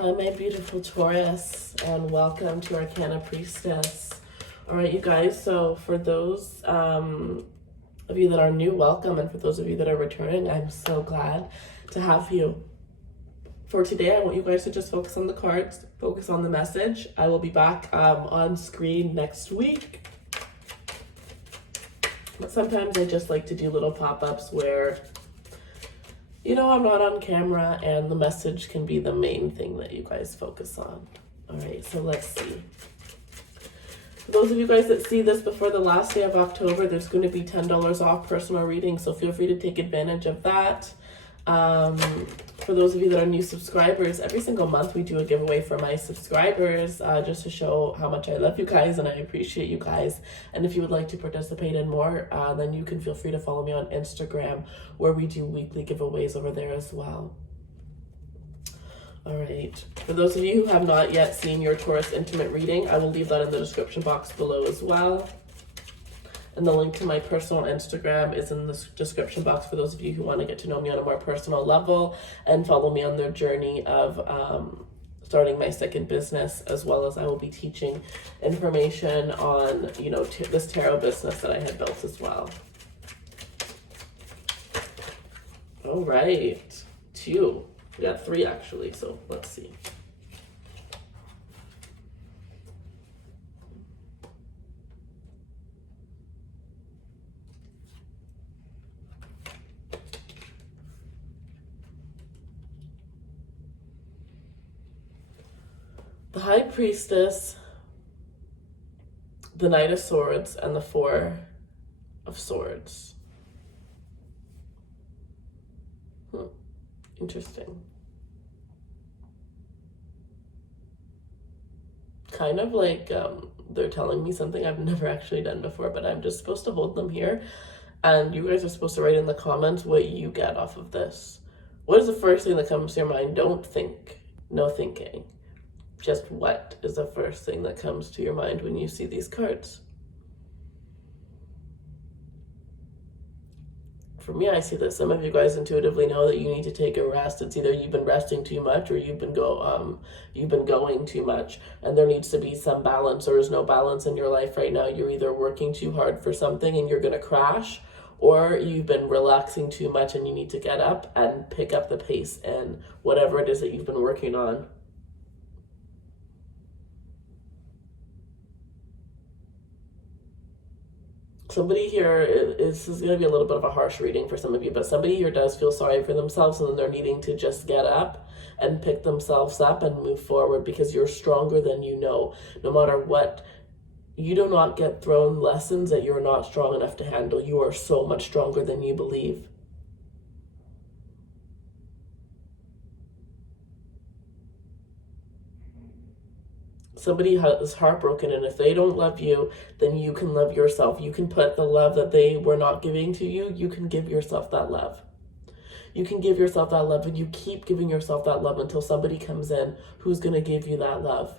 Hi, my beautiful Taurus, and welcome to Arcana Priestess. All right, you guys, so for those of you that are new, welcome, and for those of you that are returning, I'm so glad to have you. For today, I want you guys to just focus on the cards, focus on the message. I will be back on screen next week. But sometimes I just like to do little pop-ups where I'm not on camera and the message can be the main thing that you guys focus on. All right, so let's see. For those of you guys that see this before the last day of October, there's going to be $10 off personal reading, so feel free to take advantage of that. For those of you that are new subscribers, every single month we do a giveaway for my subscribers, just to show how much I love you guys and I appreciate you guys. And if you would like to participate in more, then you can feel free to follow me on Instagram, where we do weekly giveaways over there as well. All right, for those of you who have not yet seen your Taurus intimate reading, I will leave that in the description box below as well. And the link to my personal Instagram is in the description box for those of you who want to get to know me on a more personal level and follow me on their journey of starting my second business, as well as I will be teaching information on, this tarot business that I had built as well. All right, 2. We got 3 actually, so let's see. The High Priestess, the Knight of Swords, and the 4 of Swords. Interesting. Kind of like they're telling me something I've never actually done before, but I'm just supposed to hold them here. And you guys are supposed to write in the comments what you get off of this. What is the first thing that comes to your mind? Don't think. No thinking. Just what is the first thing that comes to your mind when you see these cards? For me, I see that some of you guys intuitively know that you need to take a rest. It's either you've been resting too much or you've been going too much, and there needs to be some balance. There is no balance in your life right now. You're either working too hard for something and you're going to crash, or you've been relaxing too much and you need to get up and pick up the pace and whatever it is that you've been working on. Somebody here, this is going to be a little bit of a harsh reading for some of you, but somebody here does feel sorry for themselves, and then they're needing to just get up and pick themselves up and move forward, because you're stronger than you know. No matter what, you do not get thrown lessons that you're not strong enough to handle. You are so much stronger than you believe. Somebody is heartbroken, and if they don't love you, then you can love yourself. You can put the love that they were not giving to you, you can give yourself that love. You can give yourself that love, and you keep giving yourself that love until somebody comes in who's going to give you that love.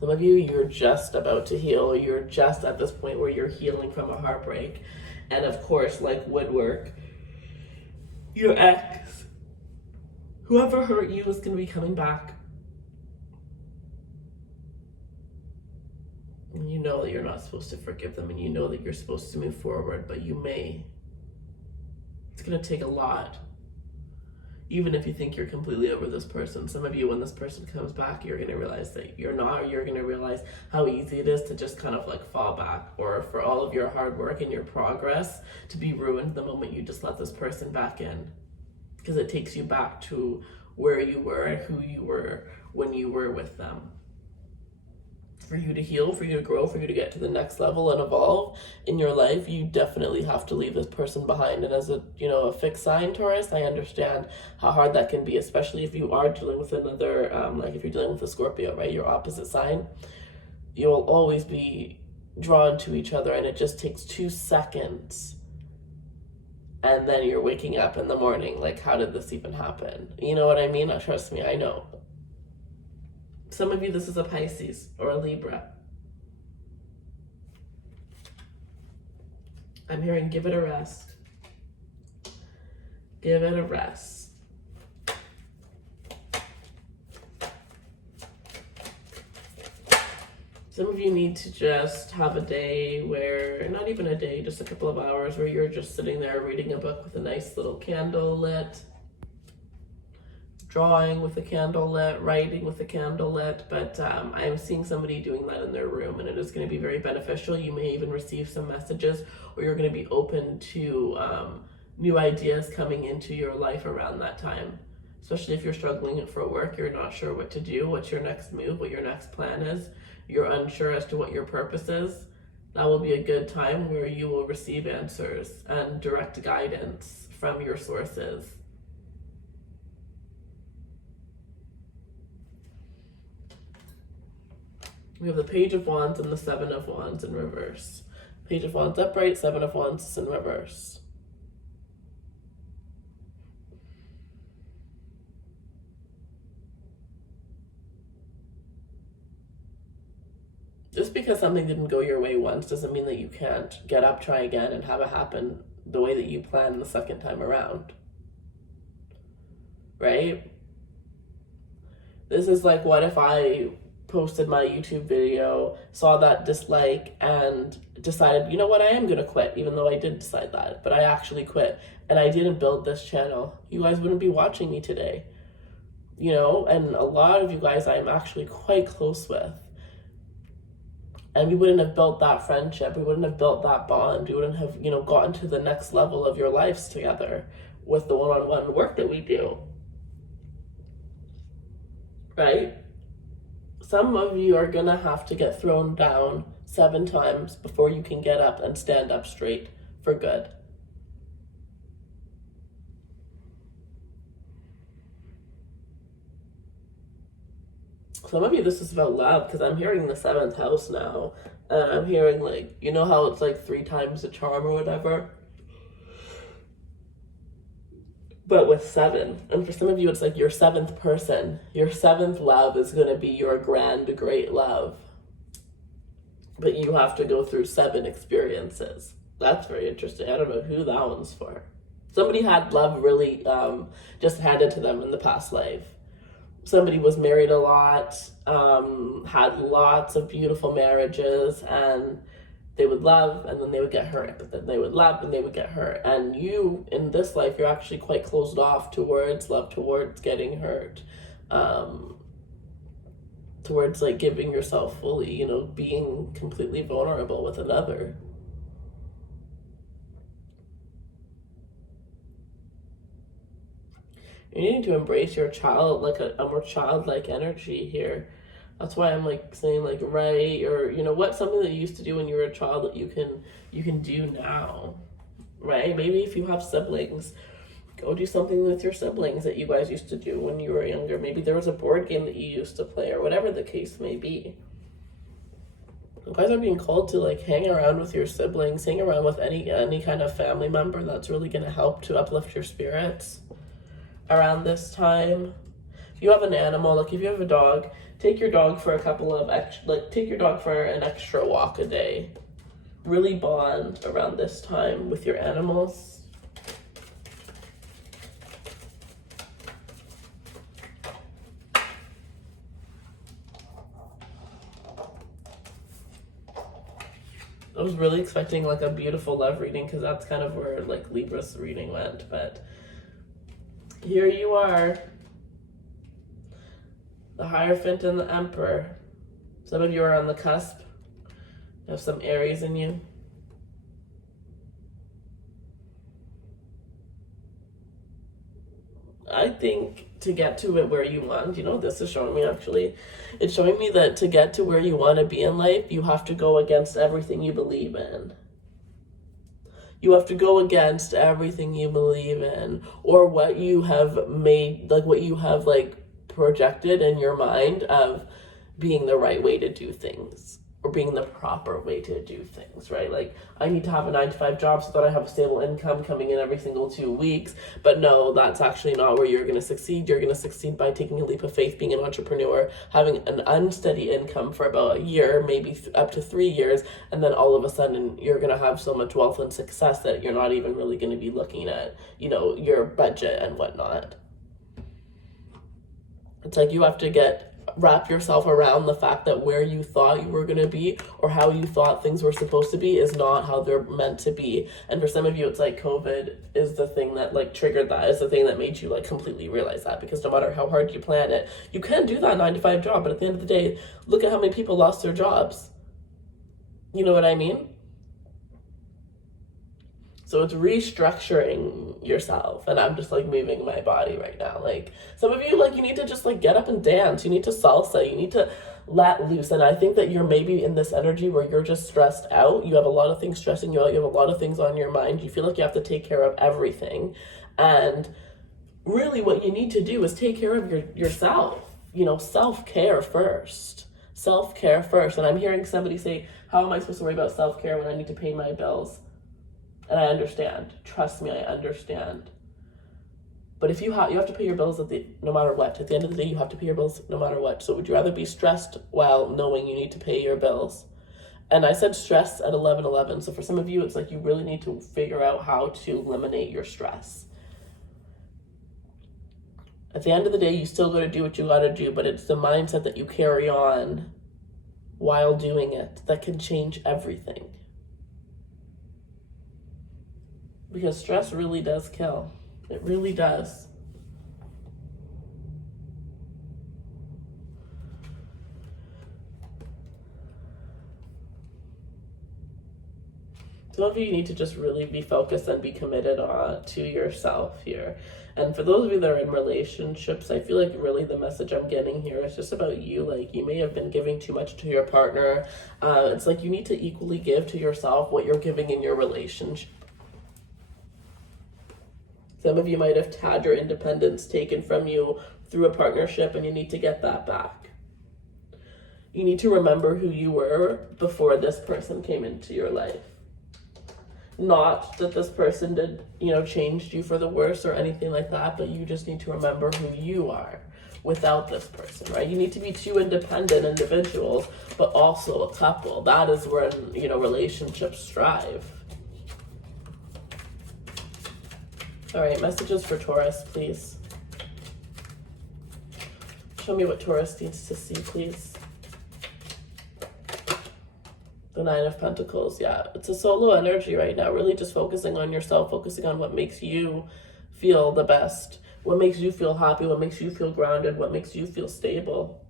Some of you, you're just about to heal. You're just at this point where you're healing from a heartbreak. And of course, like woodwork, your ex, whoever hurt you, is going to be coming back. And you know that you're not supposed to forgive them, and you know that you're supposed to move forward, but you may. It's going to take a lot. Even if you think you're completely over this person, some of you, when this person comes back, you're going to realize that you're not, or you're going to realize how easy it is to just kind of like fall back, or for all of your hard work and your progress to be ruined the moment you just let this person back in. Because it takes you back to where you were and who you were when you were with them. For you to heal, for you to grow, for you to get to the next level and evolve in your life, you definitely have to leave this person behind. And as a fixed sign Taurus, I understand how hard that can be, especially if you are dealing with another, like if you're dealing with a Scorpio, right, your opposite sign. You'll always be drawn to each other, and it just takes 2 seconds. And then you're waking up in the morning, like, how did this even happen? You know what I mean? Trust me, I know. Some of you, this is a Pisces or a Libra. I'm hearing give it a rest. Give it a rest. Some of you need to just have a day where, not even a day, just a couple of hours where you're just sitting there reading a book with a nice little candle lit, drawing with a candle lit, writing with a candle lit, but I'm seeing somebody doing that in their room, and it is going to be very beneficial. You may even receive some messages, or you're going to be open to new ideas coming into your life around that time. Especially if you're struggling for work, you're not sure what to do, what's your next move, what your next plan is, you're unsure as to what your purpose is. That will be a good time where you will receive answers and direct guidance from your sources. We have the Page of Wands and the Seven of Wands in reverse. Page of Wands upright, Seven of Wands is in reverse. Just because something didn't go your way once doesn't mean that you can't get up, try again, and have it happen the way that you planned the second time around. Right? This is like, what if I posted my YouTube video, saw that dislike, and decided, you know what, I am going to quit, even though I did decide that, but I actually quit, and I didn't build this channel. You guys wouldn't be watching me today. You know, and a lot of you guys I'm actually quite close with. And we wouldn't have built that friendship. We wouldn't have built that bond. We wouldn't have, you know, gotten to the next level of your lives together with the one-on-one work that we do. Right? Some of you are going to have to get thrown down 7 times before you can get up and stand up straight for good. Some of you, this is about love, because I'm hearing the 7th house now. And I'm hearing, like, you know how it's like 3 times the charm or whatever? But with 7. And for some of you, it's like your 7th person. Your 7th love is going to be your grand, great love. But you have to go through 7 experiences. That's very interesting. I don't know who that one's for. Somebody had love really just handed to them in the past life. Somebody was married a lot, had lots of beautiful marriages, and they would love and then they would get hurt, but then they would love and they would get hurt. And you, in this life, you're actually quite closed off towards love, towards getting hurt, towards like giving yourself fully, you know, being completely vulnerable with another. You need to embrace your child, like a more childlike energy here. That's why I'm like saying like write, or you know what, something that you used to do when you were a child that you can do now, right? Maybe if you have siblings, go do something with your siblings that you guys used to do when you were younger. Maybe there was a board game that you used to play, or whatever the case may be. You guys are being called to like hang around with your siblings, hang around with any kind of family member that's really going to help to uplift your spirits around this time. If you have an animal, like if you have a dog, take your dog for take your dog for an extra walk a day. Really bond around this time with your animals. I was really expecting like a beautiful love reading, because that's kind of where like Libra's reading went, but here you are. The Hierophant and the Emperor. Some of you are on the cusp. You have some Aries in you. I think to get to it where you want, you know what this is showing me actually? It's showing me that to get to where you want to be in life, you have to go against everything you believe in. You have to go against everything you believe in, or what you have made, like what you have like projected in your mind of being the right way to do things. or being the proper way to do things, right? Like, I need to have a 9-to-5 job so that I have a stable income coming in every single 2 weeks. But no, that's actually not where you're going to succeed. You're going to succeed by taking a leap of faith, being an entrepreneur, having an unsteady income for about a year, maybe up to 3 years. And then all of a sudden you're going to have so much wealth and success that you're not even really going to be looking at, you know, your budget and whatnot. It's like you have to wrap yourself around the fact that where you thought you were going to be or how you thought things were supposed to be is not how they're meant to be. And for some of you, it's like COVID is the thing that like triggered that, is the thing that made you like completely realize that, because no matter how hard you plan it, you can do that 9-to-5 job, but at the end of the day, look at how many people lost their jobs. You know what I mean? So it's restructuring yourself, and I'm just like moving my body right now. Like, some of you, like, you need to just like get up and dance. You need to salsa. You need to let loose. And I think that you're maybe in this energy where you're just stressed out. You have a lot of things stressing you out. You have a lot of things on your mind. You feel like you have to take care of everything. And really what you need to do is take care of yourself. You know, self-care first. Self-care first. And I'm hearing somebody say, how am I supposed to worry about self-care when I need to pay my bills? And I understand. Trust me, I understand. But if you have to pay your bills no matter what. At the end of the day, you have to pay your bills no matter what. So would you rather be stressed while knowing you need to pay your bills? And I said stress at 11:11. So for some of you, it's like you really need to figure out how to eliminate your stress. At the end of the day, you still got to do what you got to do, but it's the mindset that you carry on while doing it that can change everything. Because stress really does kill. It really does. Some of you need to just really be focused and be committed to yourself here. And for those of you that are in relationships, I feel like really the message I'm getting here is just about you. Like, you may have been giving too much to your partner. It's like you need to equally give to yourself what you're giving in your relationship. Some of you might have had your independence taken from you through a partnership, and you need to get that back. You need to remember who you were before this person came into your life. Not that this person did, changed you for the worse or anything like that, but you just need to remember who you are without this person, right? You need to be two independent individuals, but also a couple. That is where, relationships strive. All right, messages for Taurus, please. Show me what Taurus needs to see, please. The 9 of Pentacles, yeah. It's a solo energy right now, really just focusing on yourself, focusing on what makes you feel the best, what makes you feel happy, what makes you feel grounded, what makes you feel stable.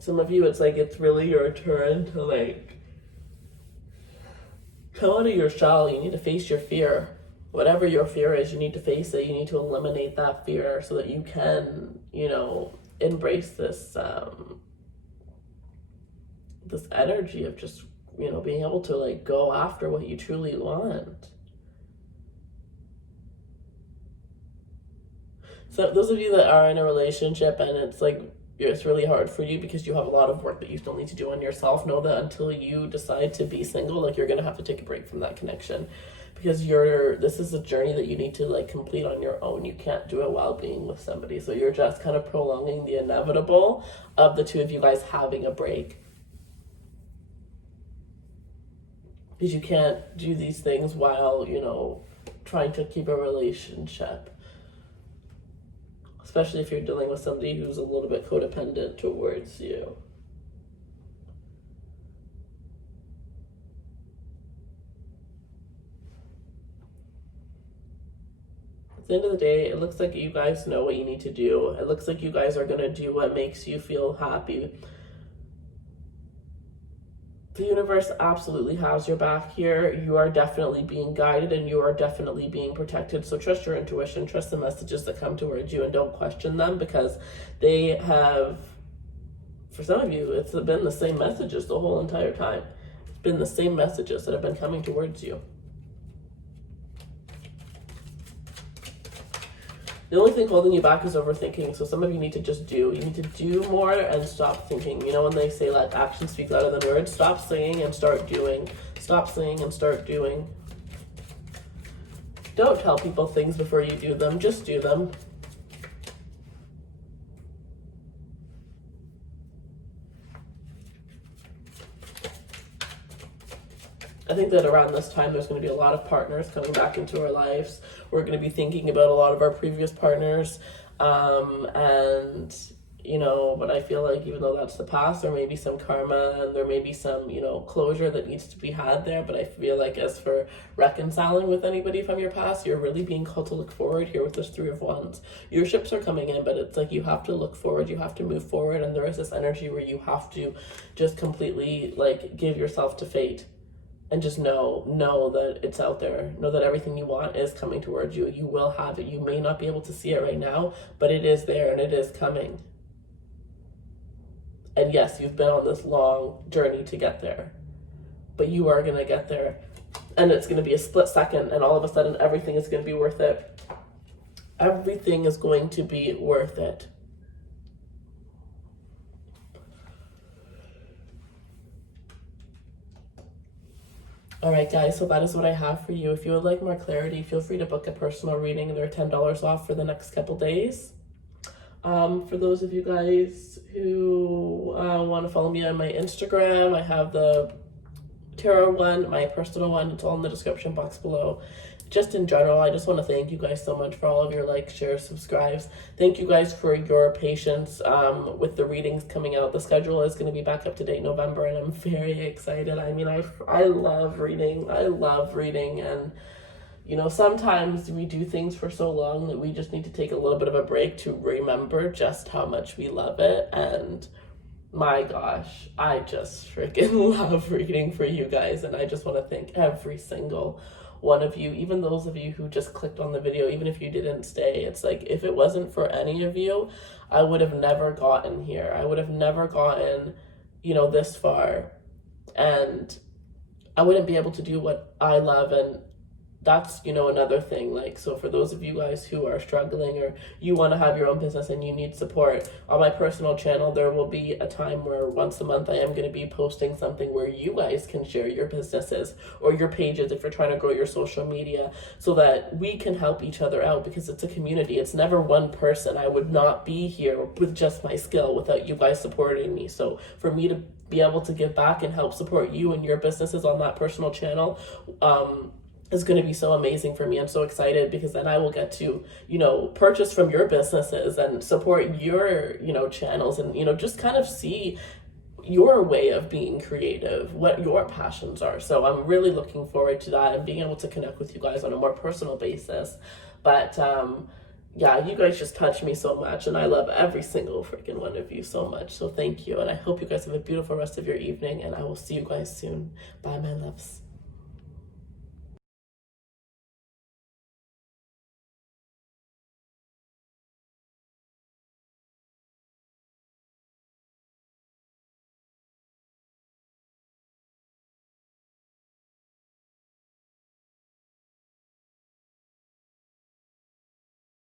Some of you, it's like it's really your turn to come out of your shell. You need to face your fear. Whatever your fear is, you need to face it. You need to eliminate that fear so that you can, embrace this this energy of just, being able to go after what you truly want. So those of you that are in a relationship and it's really hard for you because you have a lot of work that you still need to do on yourself, know that until you decide to be single, you're going to have to take a break from that connection, because this is a journey that you need to complete on your own. You can't do it while being with somebody. So you're just kind of prolonging the inevitable of the two of you guys having a break. Because you can't do these things while, trying to keep a relationship. Especially if you're dealing with somebody who's a little bit codependent towards you. At the end of the day, it looks like you guys know what you need to do. It looks like you guys are going to do what makes you feel happy. The universe absolutely has your back here. You are definitely being guided and you are definitely being protected. So trust your intuition, trust the messages that come towards you, and don't question them, because they have, for some of you, it's been the same messages the whole entire time. It's been the same messages that have been coming towards you. The only thing holding you back is overthinking. So some of you need to just do. You need to do more and stop thinking. You know, when they say like actions speak louder than words, stop saying and start doing. Stop saying and start doing. Don't tell people things before you do them. Just do them. I think that around this time, there's going to be a lot of partners coming back into our lives. We're going to be thinking about a lot of our previous partners. And, you know, but I feel like even though that's the past, there may be some karma and there may be some, you know, closure that needs to be had there. But I feel like as for reconciling with anybody from your past, you're really being called to look forward here with this Three of Wands. Your ships are coming in, but it's like you have to look forward. You have to move forward. And there is this energy where you have to just completely like give yourself to fate. And just know that it's out there. Know that everything you want is coming towards you. You will have it. You may not be able to see it right now, but it is there and it is coming. And yes, you've been on this long journey to get there, but you are going to get there. And it's going to be a split second, and all of a sudden everything is going to be worth it. Everything is going to be worth it. All right, guys, so that is what I have for you. If you would like more clarity, feel free to book a personal reading. They're $10 off for the next couple days. For those of you guys who want to follow me on my Instagram, I have the tarot one, my personal one. It's all in the description box below. Just in general, I just want to thank you guys so much for all of your likes, shares, subscribes. Thank you guys for your patience with the readings coming out. The schedule is going to be back up to date November, and I'm very excited. I mean, I love reading. I love reading, and you know, sometimes we do things for so long that we just need to take a little bit of a break to remember just how much we love it. And my gosh, I just freaking love reading for you guys, and I just want to thank every single one of you, even those of you who just clicked on the video, even if you didn't stay. It's like, if it wasn't for any of you, I would have never gotten here. I would have never gotten, you know, this far, and I wouldn't be able to do what I love. And that's, you know, another thing. Like, so for those of you guys who are struggling or you want to have your own business and you need support, on my personal channel, there will be a time where once a month I am going to be posting something where you guys can share your businesses or your pages if you're trying to grow your social media, so that we can help each other out, because it's a community. It's never one person. I would not be here with just my skill without you guys supporting me. So for me to be able to give back and help support you and your businesses on that personal channel, is going to be so amazing for me. I'm so excited, because then I will get to, you know, purchase from your businesses and support your, you know, channels, and, you know, just kind of see your way of being creative, what your passions are. So I'm really looking forward to that and being able to connect with you guys on a more personal basis. But yeah, you guys just touch me so much, and I love every single freaking one of you so much. So thank you, and I hope you guys have a beautiful rest of your evening, and I will see you guys soon. Bye, my loves.